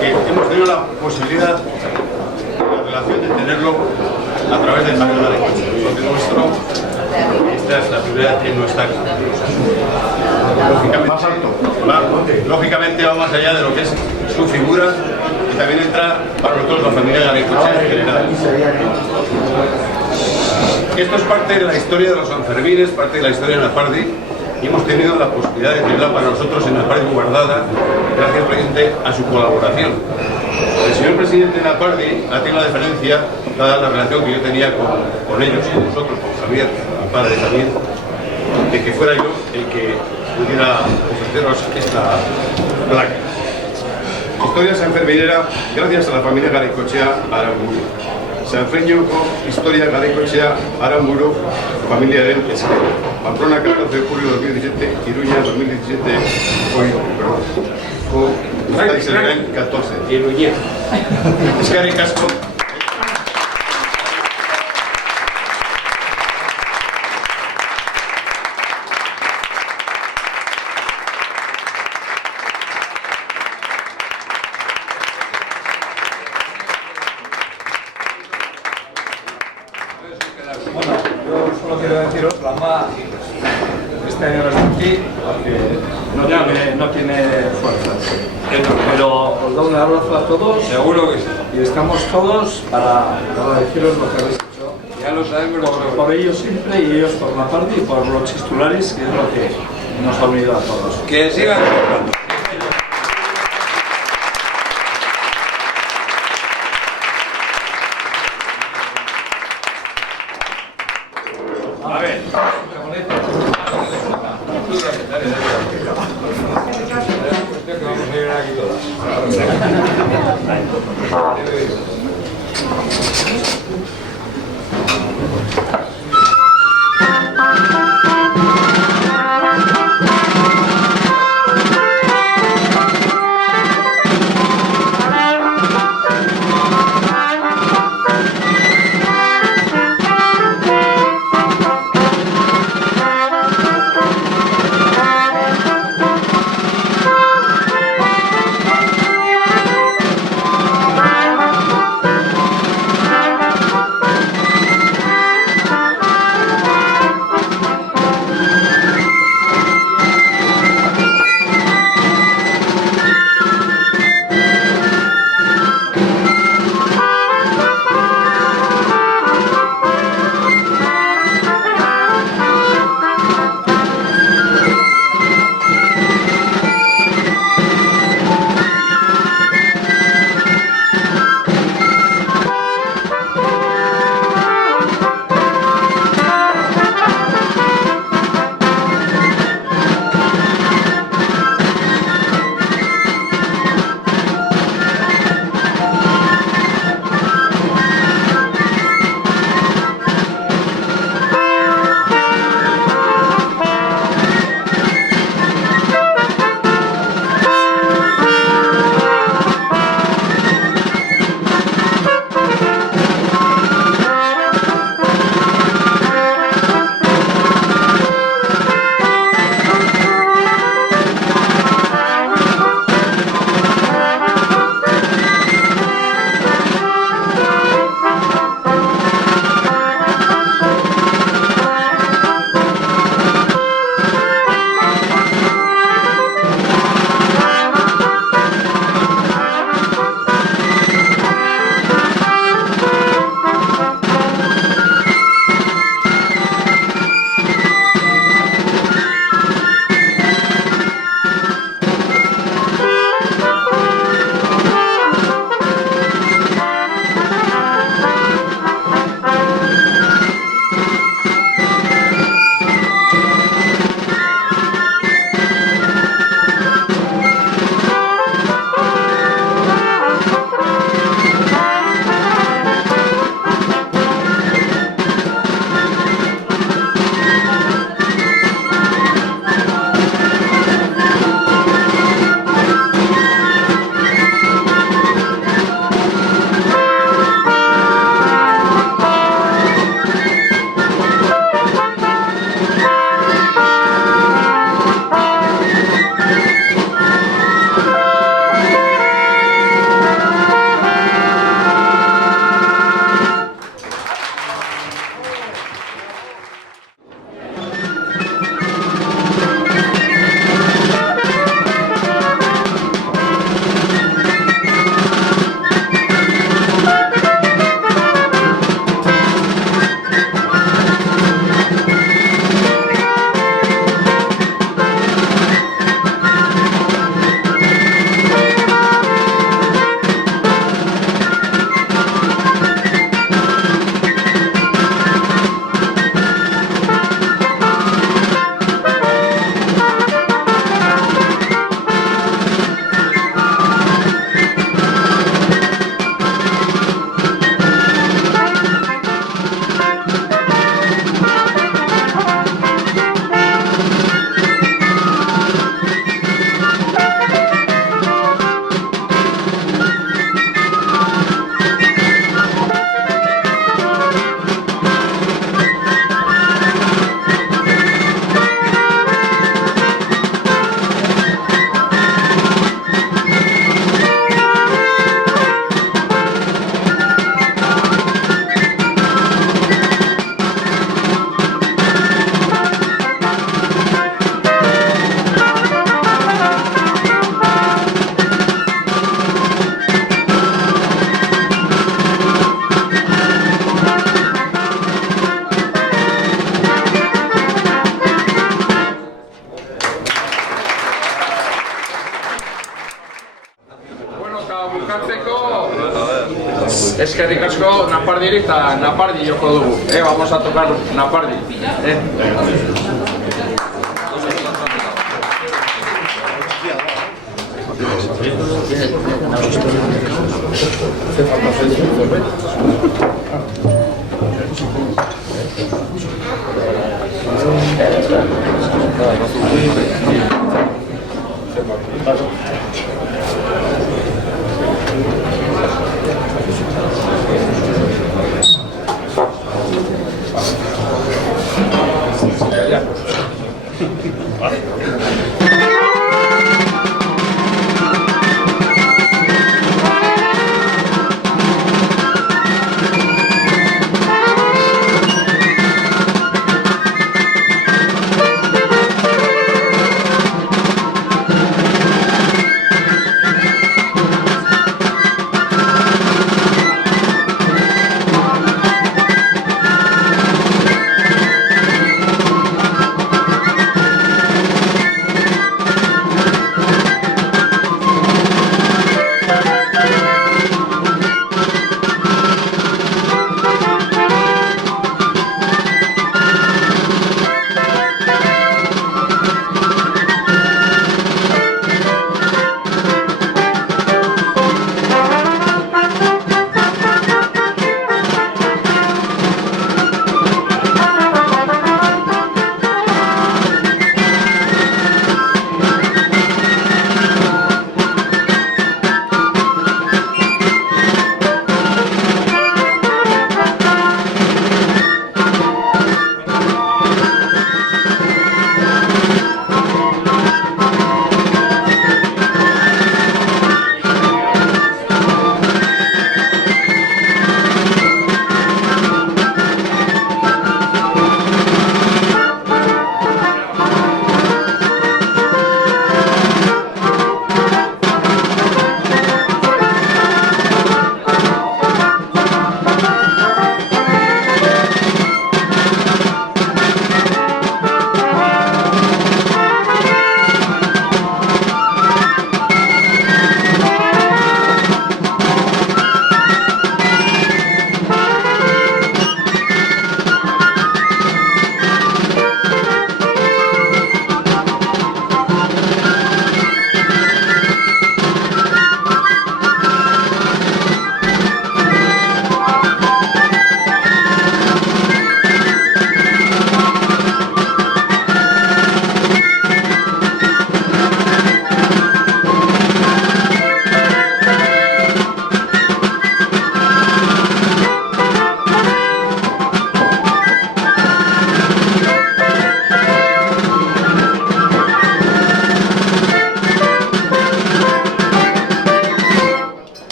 porque hemos tenido la posibilidad, la relación de tenerlo a través del panel de la coche. Porque nuestro, esta es la primera vez que no está aquí. Lógicamente va más allá de lo que es su figura y también entra para nosotros la familia Garaikoetxea en general. Esto es parte de la historia de los Sanfermines, parte de la historia de Nafardi, y hemos tenido la posibilidad de tenerla para nosotros en Nafardi guardada, gracias presidente a su colaboración. El señor presidente Nafardi ha tenido la deferencia, dada la relación que yo tenía con ellos y con nosotros, con Javier, mi padre también, de que fuera yo el que pudiera ofreceros esta placa. Historia sanferminera gracias a la familia Garaikoetxea Aramburu. Sanfreñoko, Historia Garaikoetxea Aramburu, familia del Esquero. Pamplona, 14 de julio de 2017, Iruña, 2017, hoy, perdón, estáis en el 14. Iruña. Eskerrik asko. Bueno, yo solo quiero deciros, la MA este año no está aquí porque no tiene fuerzas. Pero os doy un abrazo a todos. Seguro que sí. Y estamos todos para deciros lo que habéis hecho. Ya lo sabemos. Por ellos siempre y ellos por Nafardi y por los chistulares, que es lo que nos ha unido a todos. Que sigan comprando. A ver. Vamos a ir aquí Borroka bukatzeko, eskerrik asko Napardiri eta Napardi joko dugu. Vamos a tocar Napardi.